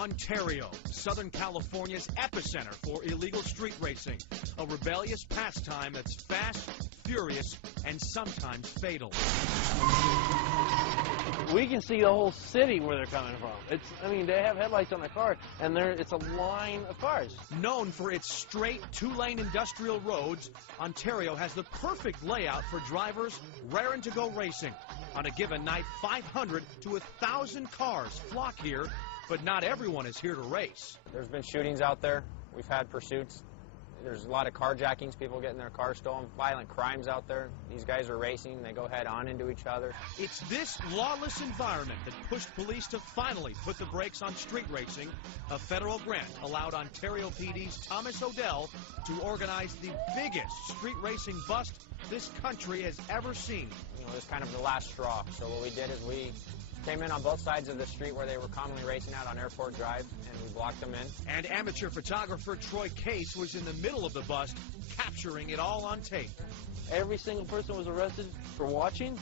Ontario, Southern California's epicenter for illegal street racing, a rebellious pastime that's fast, furious, and sometimes fatal. We can see the whole city where they're coming from. I mean, they have headlights on their car, and it's a line of cars. Known for its straight, two-lane industrial roads, Ontario has the perfect layout for drivers raring to go racing. On a given night, 500 to 1,000 cars flock here, but not everyone is here to race. There's been shootings out there. We've had pursuits. There's a lot of carjackings, people getting their cars stolen, violent crimes out there. These guys are racing, they go head on into each other. It's this lawless environment that pushed police to finally put the brakes on street racing. A federal grant allowed Ontario PD's Thomas O'Dell to organize the biggest street racing bust this country has ever seen. You know, it was kind of the last straw. So what we did is we came in on both sides of the street where they were commonly racing out on Airport Drive, and we blocked them in. And amateur photographer Troy Case was in the middle of the bust, capturing it all on tape. Every single person was arrested for watching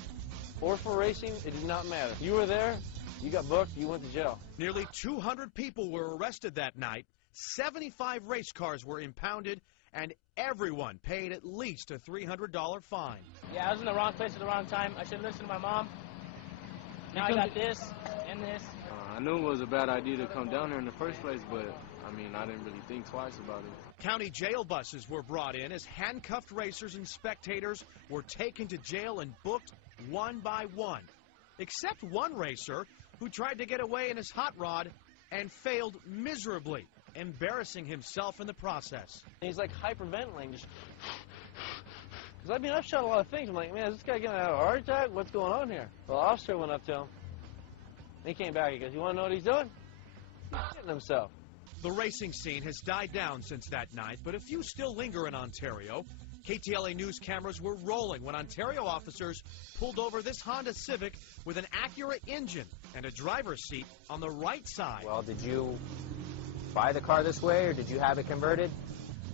or for racing. It did not matter. You were there, you got booked, you went to jail. Nearly 200 people were arrested that night. 75 race cars were impounded, and everyone paid at least a $300 fine. Yeah, I was in the wrong place at the wrong time. I should listen to my mom. Now I got this and this. I knew it was a bad idea to come down here in the first place, but I mean, I didn't really think twice about it. County jail buses were brought in as handcuffed racers and spectators were taken to jail and booked one by one. Except one racer who tried to get away in his hot rod and failed miserably, embarrassing himself in the process. And he's like hyperventilating, just... Because, I mean, I've shot a lot of things. I'm like, man, is this guy going to have a heart attack? What's going on here? Well, the officer went up to him. He came back. He goes, you want to know what he's doing? He's shitting himself. The racing scene has died down since that night, but a few still linger in Ontario. KTLA News cameras were rolling when Ontario officers pulled over this Honda Civic with an Acura engine and a driver's seat on the right side. Well, did you buy the car this way, or did you have it converted?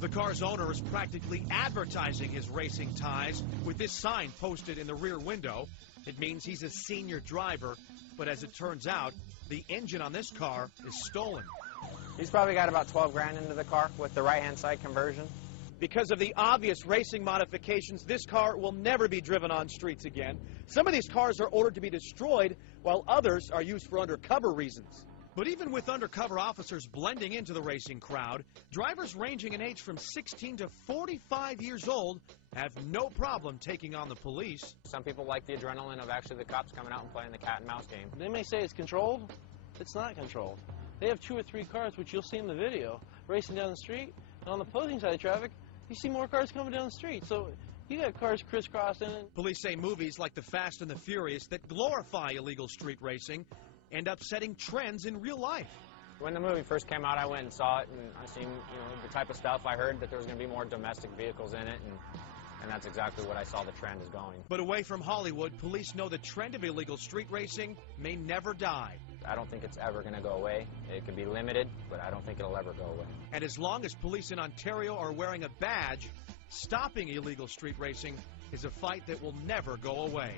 The car's owner is practically advertising his racing ties with this sign posted in the rear window. It means he's a senior driver, but as it turns out, the engine on this car is stolen. He's probably got about 12 grand into the car with the right-hand side conversion. Because of the obvious racing modifications, this car will never be driven on streets again. Some of these cars are ordered to be destroyed, while others are used for undercover reasons. But even with undercover officers blending into the racing crowd, drivers ranging in age from 16 to 45 years old have no problem taking on the police. Some people like the adrenaline of actually the cops coming out and playing the cat and mouse game. They may say it's controlled. It's not controlled. They have 2 or 3 cars, which you'll see in the video, racing down the street. And on the opposing side of traffic, you see more cars coming down the street. So you got cars crisscrossing. Police say movies like The Fast and the Furious that glorify illegal street racing end up setting trends in real life. When the movie first came out, I went and saw it, and I seen, the type of stuff. I heard that there was going to be more domestic vehicles in it, and that's exactly what I saw the trend is going. But away from Hollywood, police know the trend of illegal street racing may never die. I don't think it's ever going to go away. It could be limited, but I don't think it'll ever go away. And as long as police in Ontario are wearing a badge, stopping illegal street racing is a fight that will never go away.